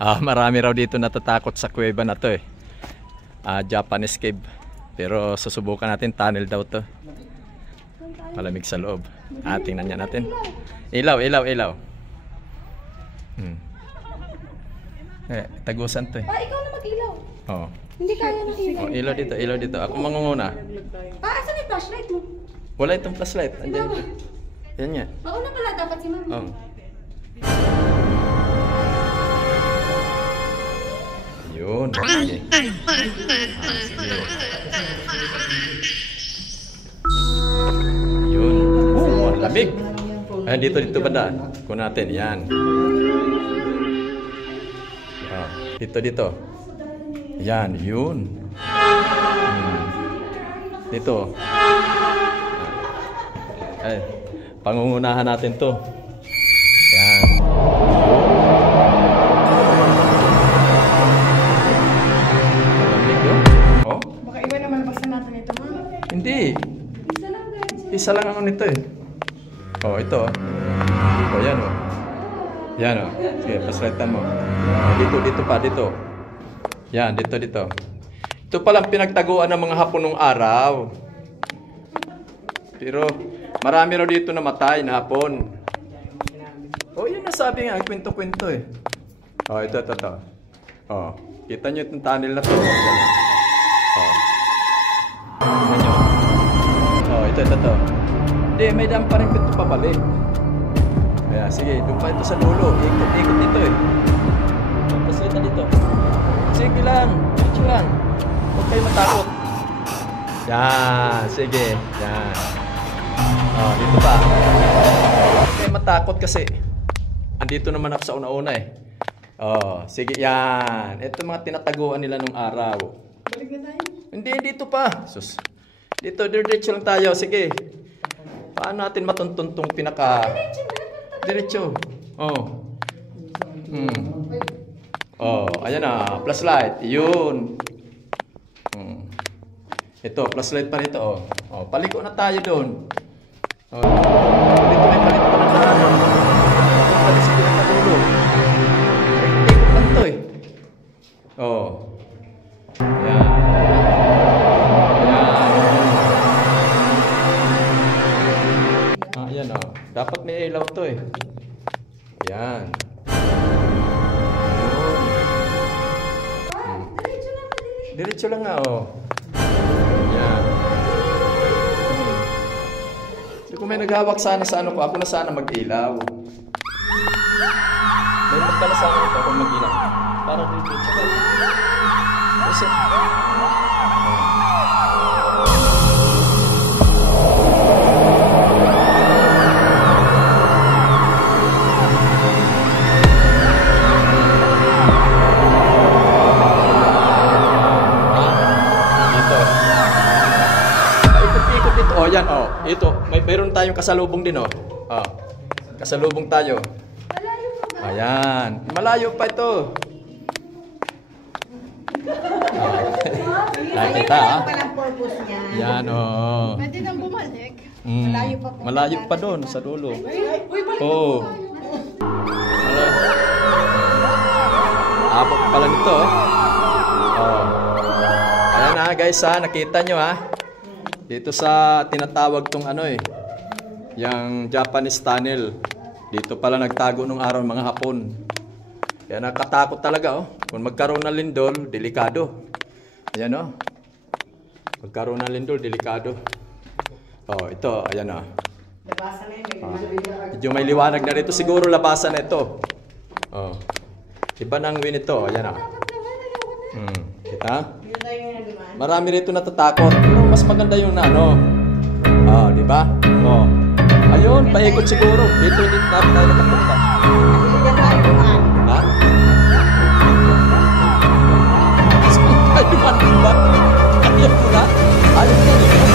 Marami raw dito natatakot sa kuweba na to eh. Japanese cave. Pero susubukan natin, tunnel daw to. Malamig sa loob. Tingnan niya natin. Ilaw. Tagusan to eh. Ikaw na mag-ilaw. Oo. Hindi kaya ng ilaw. Ilaw dito. Ako mangunguna. Asan yung flashlight mo? Wala itong flashlight. Andiyan. Yan nga. Mauna pala dapat si mama. Oo. Yun. Okay. Yun. Oh, lamig. Dito banda. Kunin natin. Yan. Dito. Yan, yun. Dito. Pangungunahan natin to. Yan. Oh? Baka iba naman basta natin ito, ma. Hindi. Isa lang ang nito eh. Oh, ito. Oh, yan oh. Yan oh. Sige, paslightan mo. Dito. Yan, dito. Ito palang pinagtaguan ng mga Hapon nung araw. Pero marami raw dito namatay na Hapon. Oh, yun nasabi nga, kwento-kwento eh. Oh, ito. Oh, kita nyo itong tunnel na to. Yan. Oh. Tingnan nyo. Oh, ito. Hindi, may dam pa rin ito pabalik. Kaya, sige, doon pa ito sa dulo. Ikot dito eh. Tapos dito. Sige lang. Diretso lang. Huwag kayo matakot. Yan. Sige. Yan. Oh, dito pa. Huwag kayo matakot kasi andito naman ako sa una-una eh. Oh, sige. Yan. Ito mga tinataguan nila nung araw. Balik na tayo. Hindi, dito pa. Sus. Dito, diretso lang tayo. Sige. Paano natin matuntun tong pinaka... Diretso. Oh. Oh, ayan na. Flashlight. Yun. Ito, flashlight pa rito. Oh, paliko na tayo doon. Oh. Dito may palit pa na tayo. Ito palit sa pinakadulo. Ikot lang to eh. Oh. Ayan. Ayan oh. Dapat may ilaw to eh. Yan. Diretso lang nga oh. Yan. So, kung may naghawak sana sa ano ko, ako na sana mag-ilaw. May magkala sana ito kung mag-ilaw. Parang diretso lang. Kasi... Oh, yan oh. Ito, mayroon tayong kasalubong din oh. Oh. Kasalubong tayo. Malayo pa ba? Ayan. Malayo pa ito. Nakita ah. Walang purpose niya. Yan oh. Pwede nang bumalik. Malayo pa po. Malayo pa doon sa dulo. Oh. Abot pala nito. Oh. Ayan ha guys ha, nakita nyo ha. Dito sa tinatawag tong ano eh, yung Japanese tunnel. Dito pala nagtago nung araw mga Hapon. Kaya nakatakot talaga oh. Kung magkaroon ng lindol, delikado. Ayan oh. Magkaroon ng lindol, delikado. Oh, ito, ayan oh. Labasan na yun. Medyo may liwanag na rito. Siguro labasan na ito. Oh. Iba nang win ito. Ayan oh. Kita? Marami rito natatakot. Pero mas maganda yung ano. Di ba? Oh. Ayun, paikot siguro. Dito tayo natapunta. Ha? Ay, duman ba? Ayaw ko na. Ayaw ko na.